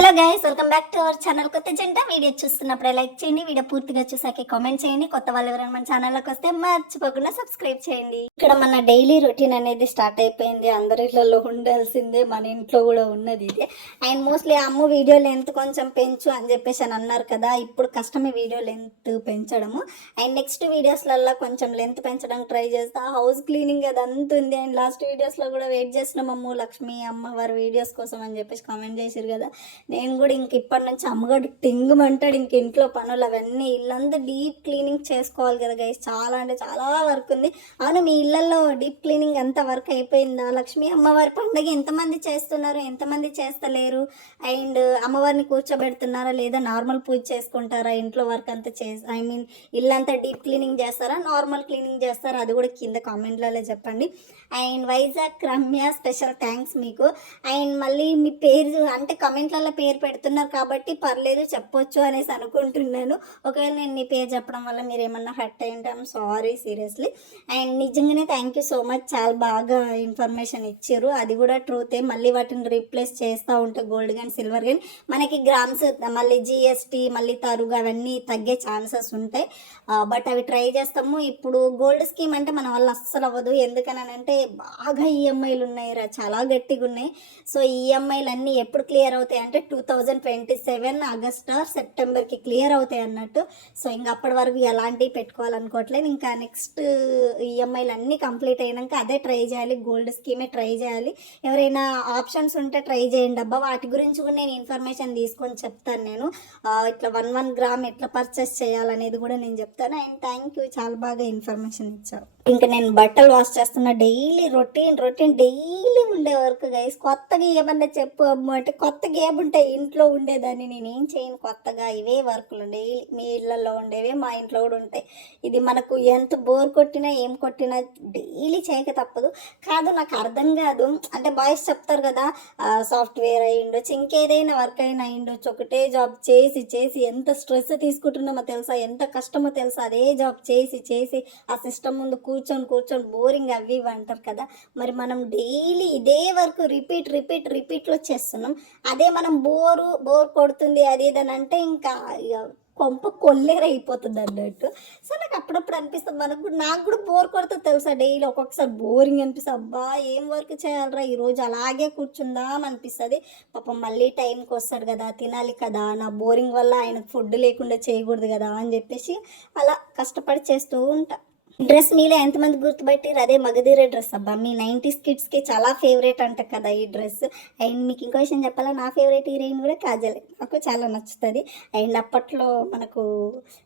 Hello guys, welcome back to our channel. కొత్త జంట video చూస్తున్నప్పుడే like చేయండి, వీడియో పూర్తిగా చూసాకే కామెంట్ చేయండి. కొత్త వాళ్ళు ఎవరైనా మన ఛానల్లోకి వస్తే మర్చిపోకుండా సబ్స్క్రైబ్ చేయండి. ఇక్కడ మన డైలీ రొటీన్ అనేది స్టార్ట్ అయిపోయింది. అందరి ఇళ్లలో ఉండాల్సిందే, మన ఇంట్లో కూడా ఉన్నది ఇదే. అండ్ మోస్ట్లీ అమ్మ వీడియో లెంత్ కొంచెం పెంచు అని చెప్పేసి అని అన్నారు కదా, ఇప్పుడు కష్టమే వీడియో లెంత్ పెంచడము. అండ్ నెక్స్ట్ వీడియోస్లలో కొంచెం లెంత్ పెంచడానికి ట్రై చేస్తా. హౌస్ క్లీనింగ్ అదంతా ఉంది. అండ్ లాస్ట్ వీడియోస్లో కూడా వెయిట్ చేస్తున్నాము లక్ష్మి అమ్మవారి వీడియోస్ కోసం అని చెప్పేసి కామెంట్ చేశారు కదా. నేను కూడా ఇంక ఇప్పటి నుంచి అమ్మగారు టింగుమంటాడు. ఇంక ఇంట్లో పనులు అవన్నీ ఇల్లంతా డీప్ క్లీనింగ్ చేసుకోవాలి కదా గైస్. చాలా అంటే చాలా వర్క్ ఉంది. అవును, మీ ఇళ్లలో డీప్ క్లీనింగ్ అంత వర్క్ అయిపోయిందా? లక్ష్మీ అమ్మవారి పండుగ ఎంతమంది చేస్తున్నారు, ఎంతమంది చేస్తలేరు? అండ్ అమ్మవారిని కూర్చోబెడుతున్నారా లేదా నార్మల్ పూజ చేసుకుంటారా? ఇంట్లో వర్క్ అంతా ఇల్లంతా డీప్ క్లీనింగ్ చేస్తారా, నార్మల్ క్లీనింగ్ చేస్తారా? అది కూడా కింద కామెంట్లలో చెప్పండి. And Vizag Ramya special thanks మీకు. అండ్ మళ్ళీ మీ పేరు అంటే కమెంట్లలో పేరు పెడుతున్నారు కాబట్టి పర్లేదు చెప్పొచ్చు అనేసి అనుకుంటున్నాను. ఒకవేళ నేను మీ పేరు చెప్పడం వల్ల మీరు ఏమన్నా హర్ట్ అయ్యి ఉంటే సారీ సీరియస్లీ. అండ్ నిజంగానే థ్యాంక్ యూ సో మచ్, చాలా బాగా ఇన్ఫర్మేషన్ ఇచ్చారు. అది కూడా ట్రూతే. మళ్ళీ వాటిని రీప్లేస్ చేస్తూ ఉంటే గోల్డ్ కానీ సిల్వర్ కానీ మనకి గ్రామ్స్ మళ్ళీ జిఎస్టీ మళ్ళీ తరుగు అవన్నీ తగ్గే ఛాన్సెస్ ఉంటాయి. బట్ అవి ట్రై చేస్తాము. ఇప్పుడు గోల్డ్ స్కీమ్ అంటే మన వల్ల అస్సలు అవ్వదు. ఎందుకనంటే బాగా ఈఎంఐలు ఉన్నాయి రా, చాలా గట్టిగా ఉన్నాయి. సో ఈఎంఐలు అన్నీ ఎప్పుడు క్లియర్ అవుతాయి అంటే 2027 ఆగస్ట్ సెప్టెంబర్కి క్లియర్ అవుతాయి అన్నట్టు. సో ఇంకా అప్పటి వరకు ఎలాంటివి పెట్టుకోవాలనుకోవట్లేదు. ఇంకా నెక్స్ట్ ఈఎంఐలు అన్నీ కంప్లీట్ అయినాక అదే ట్రై చేయాలి, గోల్డ్ స్కీమే ట్రై చేయాలి. ఎవరైనా ఆప్షన్స్ ఉంటే ట్రై చేయండి అబ్బా. వాటి గురించి కూడా నేను ఇన్ఫర్మేషన్ తీసుకొని చెప్తాను. నేను ఇట్లా 1 గ్రామ్ ఎట్లా పర్చేస్ చేయాలనేది కూడా నేను చెప్తాను. అండ్ థ్యాంక్ యూ, చాలా బాగా ఇన్ఫర్మేషన్ ఇచ్చావు. ఇంకా నేను బట్టలు వాష్ చేస్తున్నా. డైలీ రొటీన్ డైలీ ఉండే వర్క్ గైస్. కొత్తగా ఏమన్నా చెప్పు అమ్మ అంటే కొత్తగా ఏముంటాయి, ఇంట్లో ఉండేదాన్ని నేనేం చేయను కొత్తగా. ఇవే వర్క్లు డైలీ మీ ఇళ్ళల్లో ఉండేవే మా ఇంట్లో కూడా ఉంటాయి. ఇది మనకు ఎంత బోర్ కొట్టినా ఏం కొట్టినా డైలీ చేయక తప్పదు. కాదు నాకు అర్థం కాదు, అంటే బాయ్స్ చెప్తారు కదా సాఫ్ట్వేర్ అయి ఉండొచ్చు, ఇంకేదైనా వర్క్ అయినా ఉండొచ్చు. ఒకటే జాబ్ చేసి చేసి ఎంత స్ట్రెస్ తీసుకుంటున్నామో తెలుసా, ఎంత కష్టమో తెలుసా. అదే జాబ్ చేసి చేసి ఆ సిస్టమ్ ముందు కూర్చొని బోరింగ్ అవి ఇవి అంటారు కదా. మరి మనం డైలీ ఇదే వర్క్ రిపీట్లో చేస్తున్నాం. అదే మనం బోర్ కొడుతుంది అది ఇదని అంటే ఇంకా కొంప కొల్లేరైపోతుంది అన్నట్టు. సో నాకు అప్పుడప్పుడు అనిపిస్తుంది, నాకు కూడా బోర్ కొడుతుంది తెలుసా. డైలీ ఒక్కొక్కసారి బోరింగ్ అనిపిస్తుంది. అబ్బా ఏం వర్క్ చేయాలరా ఈరోజు, అలాగే కూర్చుందాం అనిపిస్తుంది. పాపం మళ్ళీ టైంకి వస్తాడు కదా, తినాలి కదా, నా బోరింగ్ వల్ల ఆయన ఫుడ్ లేకుండా చేయకూడదు కదా అని చెప్పేసి అలా కష్టపడి చేస్తూ ఉంటా. డ్రెస్ మీలో ఎంతమంది గుర్తుపెట్టారు? అదే మగధీర డ్రెస్ అబ్బా. మీ 90s కిడ్స్కి చాలా ఫేవరెట్ అంట కదా ఈ డ్రెస్. అండ్ మీకు ఇంకో విషయం చెప్పాలా, నా ఫేవరెట్ హీరోయిన్ కూడా కాజల్. నాకు చాలా నచ్చుతుంది. అండ్ అప్పట్లో మనకు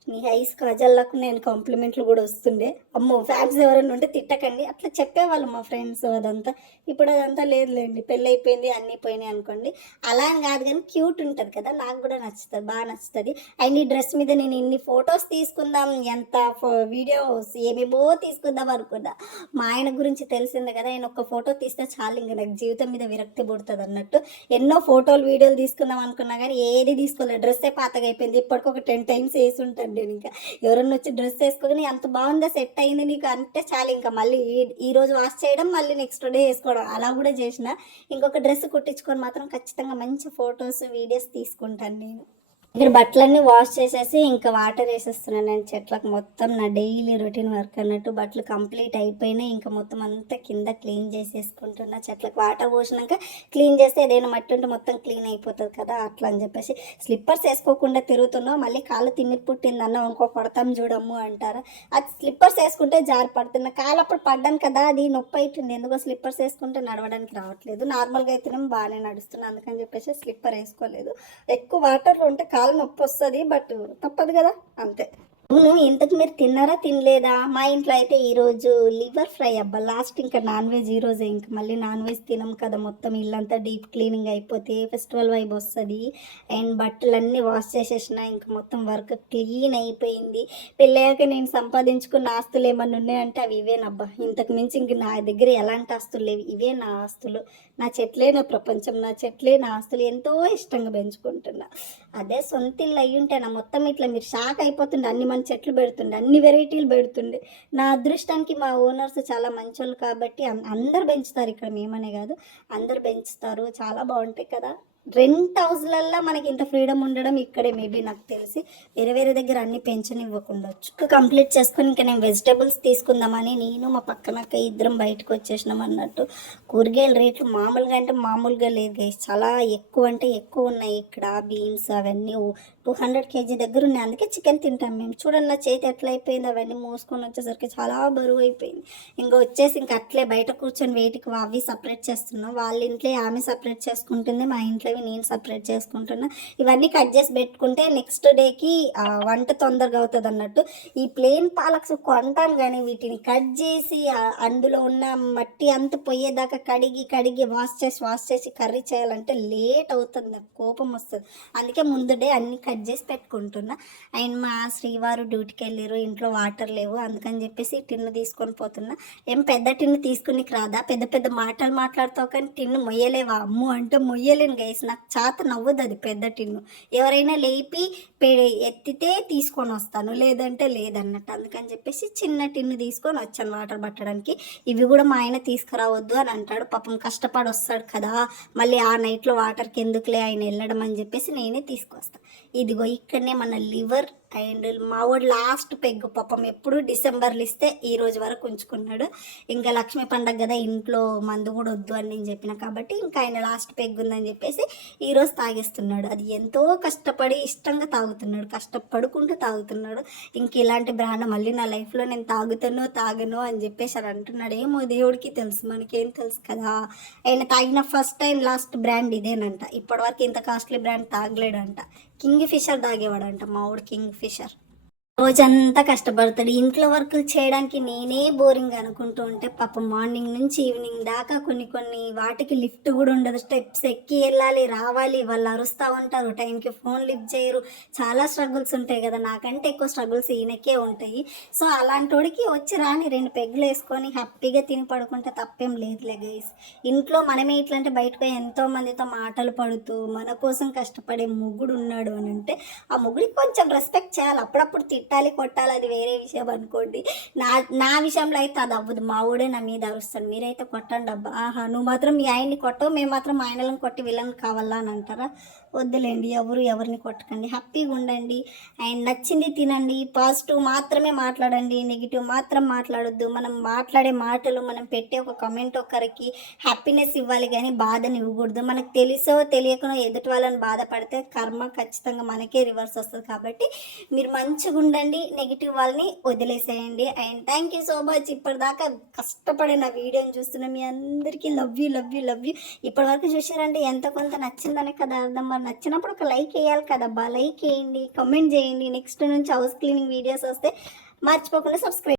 మీ ఐస్ కాజల్లకు నేను కాంప్లిమెంట్లు కూడా వస్తుండే. అమ్మో ఫ్యాన్స్ ఎవరైనా ఉంటే తిట్టకండి, అట్లా చెప్పేవాళ్ళు మా ఫ్రెండ్స్ అదంతా. ఇప్పుడు అదంతా లేదులేండి, పెళ్ళి అయిపోయింది అన్నీ పోయినాయి అనుకోండి. అలా అని కాదు కానీ క్యూట్ ఉంటుంది కదా, నాకు కూడా నచ్చుతుంది, బాగా నచ్చుతుంది. అండ్ ఈ డ్రెస్ మీద నేను ఇన్ని ఫొటోస్ తీసుకుందాం, ఎంత వీడియోస్ ఏమేమో తీసుకుందాం అనుకున్నా. మా ఆయన గురించి తెలిసింది కదా, ఆయన ఒక్క ఫోటో తీస్తే చాలు ఇంకా నాకు జీవితం మీద విరక్తి పుడుతుంది అన్నట్టు. ఎన్నో ఫోటోలు వీడియోలు తీసుకుందాం అనుకున్నా కానీ ఏది తీసుకోలేదు. డ్రెస్సే పాతగా అయిపోయింది. ఇప్పటికి ఒక 10 times వేసి ఉంటాను నేను. ఇంకా ఎవరన్నా వచ్చి డ్రెస్ వేసుకోగానే ఎంత బాగుందా, సెట్ అయింది నీకు అంటే చాలు. ఇంకా మళ్ళీ ఈ రోజు వాష్ చేయడం, మళ్ళీ నెక్స్ట్ డే వేసుకోవడం, అలా కూడా చేసిన. ఇంకొక డ్రెస్ కుట్టించుకొని మాత్రం ఖచ్చితంగా మంచి ఫొటోస్ వీడియోస్ తీసుకుంటాను నేను. ఇక్కడ బట్టలన్నీ వాష్ చేసేసి ఇంకా వాటర్ వేసేస్తున్నాను నేను చెట్లకు. మొత్తం నా డైలీ రొటీన్ వర్క్ అన్నట్టు. బట్టలు కంప్లీట్ అయిపోయినాయి. ఇంకా మొత్తం అంతా కింద క్లీన్ చేసేసుకుంటున్నా. చెట్లకు వాటర్ పోసినాక క్లీన్ చేస్తే ఏదైనా మట్టి ఉంటే మొత్తం క్లీన్ అయిపోతుంది కదా, అట్లా అని చెప్పేసి. స్లిప్పర్స్ వేసుకోకుండా తిరుగుతున్నావు, మళ్ళీ కాళ్ళు తిమ్మిరి పుట్టిందన్న ఇంకో కొడతాం చూడము అంటారా. అది స్లిప్పర్స్ వేసుకుంటే జారి పడుతున్నా. కాళ్ళు అప్పుడు పడ్డాను కదా, అది నొప్పి అవుతుంది. ఎందుకో స్లిప్పర్స్ వేసుకుంటే నడవడానికి రావట్లేదు. నార్మల్గా అయితేనే బాగానే నడుస్తున్నాను, అందుకని చెప్పేసి స్లిప్పర్ వేసుకోలేదు. ఎక్కువ వాటర్లో ఉంటే కాలు నొప్పి వస్తుంది, బట్ తప్పదు కదా, అంతే. అవును, ఇంతకు మీరు తిన్నారా తినలేదా? మా ఇంట్లో అయితే ఈరోజు లివర్ ఫ్రై అబ్బా. లాస్ట్ ఇంకా నాన్ వెజ్ ఈరోజే. ఇంకా మళ్ళీ నాన్ వెజ్ తినం కదా, మొత్తం ఇల్లంతా డీప్ క్లీనింగ్ అయిపోతే ఫెస్టివల్ వైబ్ వస్తుంది. అండ్ బట్టలన్నీ వాష్ చేసేసిన. ఇంకా మొత్తం వర్క్ క్లీన్ అయిపోయింది. పెళ్ళాక నేను సంపాదించుకున్న ఆస్తులు ఏమన్నా ఉన్నాయంటే అవి ఇవేనబ్బా. ఇంతకు మించి ఇంక నా దగ్గర ఎలాంటి ఆస్తులు లేవు. ఇవే నా ఆస్తులు, నా చెట్లే నా ప్రపంచం, నా చెట్లే నా ఆస్తులు. ఎంతో ఇష్టంగా పెంచుకుంటున్నా. అదే సొంత ఇల్లు అయ్యి ఉంటే నా మొత్తం ఇట్లా మీరు షాక్ అయిపోతుండే. అన్ని మంచి చెట్లు పెడుతుండే, అన్ని వెరైటీలు పెడుతుండే. నా అదృష్టానికి మా ఓనర్స్ చాలా మంచోళ్ళు కాబట్టి అందరు పెంచుతారు ఇక్కడ. మేమనే కాదు, అందరు పెంచుతారు. చాలా బాగుంటాయి కదా. రెంట్ హౌస్లల్లో మనకి ఇంత ఫ్రీడమ్ ఉండడం ఇక్కడే మేబీ నాకు తెలిసి. వేరే వేరే దగ్గర అన్ని పెంచనివ్వకుండొచ్చు. కంప్లీట్ చేసుకొని ఇంకా నేను వెజిటేబుల్స్ తీసుకుందామని నేను మా పక్కనక్క ఇద్దరం బయటకు వచ్చేసినాం అన్నట్టు. కూరగాయల రేట్లు మామూలుగా అంటే మామూలుగా లేదు గైస్, చాలా ఎక్కువ అంటే ఎక్కువ ఉన్నాయి ఇక్కడ. బీన్స్ అవన్నీ 200 కేజీ దగ్గర ఉన్నాయి. అందుకే చికెన్ తింటాం మేము. చూడండి నా చేతి ఎట్లా అయిపోయింది, అవన్నీ మోసుకొని వచ్చేసరికి చాలా బరువు అయిపోయింది. ఇంకా వచ్చేసి ఇంకా అట్లే బయట కూర్చొని వేటికి అవి సపరేట్ చేస్తున్నాం. వాళ్ళ ఇంట్లో ఆమె సపరేట్ చేసుకుంటుంది, మా ఇంట్లో నేను సపరేట్ చేసుకుంటున్నా. ఇవన్నీ కట్ చేసి పెట్టుకుంటే నెక్స్ట్ డేకి వంట తొందరగా అవుతుంది అన్నట్టు. ఈ ప్లేన్ పాలక్స్ కొంటాను కానీ వీటిని కట్ చేసి అందులో ఉన్న మట్టి అంత పోయేదాకా కడిగి వాష్ చేసి కర్రీ చేయాలంటే లేట్ అవుతుంది, నాకు కోపం వస్తుంది. అందుకే ముందు డే అన్ని కట్ చేసి పెట్టుకుంటున్నా. అండ్ మా శ్రీవారు డ్యూటీకి వెళ్ళారు, ఇంట్లో వాటర్ లేవు, అందుకని చెప్పేసి టిన్ను తీసుకొని పోతున్నా. ఏం పెద్ద టిన్ను తీసుకుని రాదా, పెద్ద పెద్ద మాటలు మాట్లాడుతావు కానీ టిన్ను మొయ్యలేవా అమ్ము అంటే మొయ్యలేను గైస్, నాకు చేత నవ్వదు అది పెద్ద టిన్ను. ఎవరైనా లేపి ఎత్తితే తీసుకొని వస్తాను, లేదంటే లేదన్నట్టు. అందుకని చెప్పేసి చిన్న టిన్ను తీసుకొని వచ్చాను వాటర్ పట్టడానికి. ఇవి కూడా మా ఆయన తీసుకురావద్దు అని అంటాడు, పాపం కష్టపడి వస్తాడు కదా, మళ్ళీ ఆ నైట్లో వాటర్కి ఎందుకులే ఆయన వెళ్ళడం అని చెప్పేసి నేనే తీసుకొస్తాను. ఇదిగో ఇక్కడనే మన లివర్ అండ్ మా వాడు లాస్ట్ పెగ్ పాపం ఎప్పుడు డిసెంబర్లో ఇస్తే ఈ రోజు వరకు ఉంచుకున్నాడు. ఇంకా లక్ష్మీ పండగ కదా, ఇంట్లో మందు కూడా వద్దు అని నేను చెప్పిన కాబట్టి ఇంకా ఆయన లాస్ట్ పెగ్ ఉందని చెప్పేసి ఈరోజు తాగేస్తున్నాడు. అది ఎంతో కష్టపడి ఇష్టంగా తాగుతున్నాడు, కష్టపడుకుంటూ తాగుతున్నాడు. ఇంక ఇలాంటి బ్రాండ్ మళ్ళీ నా లైఫ్లో నేను తాగను అని చెప్పేసి అని అంటున్నాడు. ఏమో దేవుడికి తెలుసు, మనకేం తెలుసు కదా. ఆయన తాగిన ఫస్ట్ టైం లాస్ట్ బ్రాండ్ ఇదేనంట, ఇప్పటివరకు ఇంత కాస్ట్లీ బ్రాండ్ తాగలేడంట. కింగ్ ఫిషర్ తాగేవాడంట మా వాడు, కింగ్ ఫిషర్. రోజంతా కష్టపడతాడు, ఇంట్లో వర్కులు చేయడానికి నేనే బోరింగ్ అనుకుంటూ ఉంటే పాపం మార్నింగ్ నుంచి ఈవినింగ్ దాకా కొన్ని వాటికి లిఫ్ట్ కూడా ఉండదు, స్టెప్స్ ఎక్కి వెళ్ళాలి రావాలి, వాళ్ళు అరుస్తూ ఉంటారు, టైంకి ఫోన్ లిఫ్ట్ చేయరు, చాలా స్ట్రగుల్స్ ఉంటాయి కదా. నాకంటే ఎక్కువ స్ట్రగుల్స్ ఈయనకే ఉంటాయి. సో అలాంటోడికి వచ్చి రాని 2 పెగ్గులు వేసుకొని హ్యాపీగా తిని పడుకుంటే తప్పేం లేదులే గైస్. ఇంట్లో మనమే ఇట్లా అంటే బయటకు ఎంతో మందితో మాటలు పడుతూ మన కోసం కష్టపడే మొగుడు ఉన్నాడు అని అంటే ఆ మొగుడికి కొంచెం రెస్పెక్ట్ చేయాలి. అప్పుడప్పుడు తిట్టాలి కొట్టాలి, అది వేరే విషయం అనుకోండి. నా విషయంలో అయితే అది అవ్వదు. మా ఊడే నా మీద అరుస్తాడు, మీరైతే కొట్టండి అబ్బా, ఆహా నువ్వు మాత్రం మీ ఆయన్ని కొట్టవు, మేము మాత్రం ఆయనలను కొట్టి వీళ్ళని కావాలా అని అంటారా. వద్దులేండి, ఎవరిని కొట్టకండి, హ్యాపీగా ఉండండి. అండ్ నచ్చింది తినండి, పాజిటివ్ మాత్రమే మాట్లాడండి, నెగిటివ్ మాత్రం మాట్లాడొద్దు. మనం మాట్లాడే మాటలు, మనం పెట్టే ఒక కమెంట్ ఒకరికి హ్యాపీనెస్ ఇవ్వాలి కానీ బాధని ఇవ్వకూడదు. మనకు తెలుసో తెలియకనో ఎదుటి వాళ్ళని బాధపడితే కర్మ ఖచ్చితంగా మనకే రివర్స్ వస్తుంది. కాబట్టి మీరు మంచిగా ఉండండి, నెగిటివ్ వాళ్ళని వదిలేసేయండి. And thank you so much ఇప్పటిదాకా కష్టపడి నా వీడియోని చూస్తున్న మీ అందరికీ లవ్ యూ. ఇప్పటివరకు చూసారంటే ఎంత కొంత నచ్చిందనే కదా అర్థం. మరి నచ్చినప్పుడు ఒక లైక్ వేయాలి కదా లైక్ వేయండి, కమెంట్ చేయండి. నెక్స్ట్ నుంచి హౌస్ క్లీనింగ్ వీడియోస్ వస్తే మర్చిపోకుండా సబ్స్క్రైబ్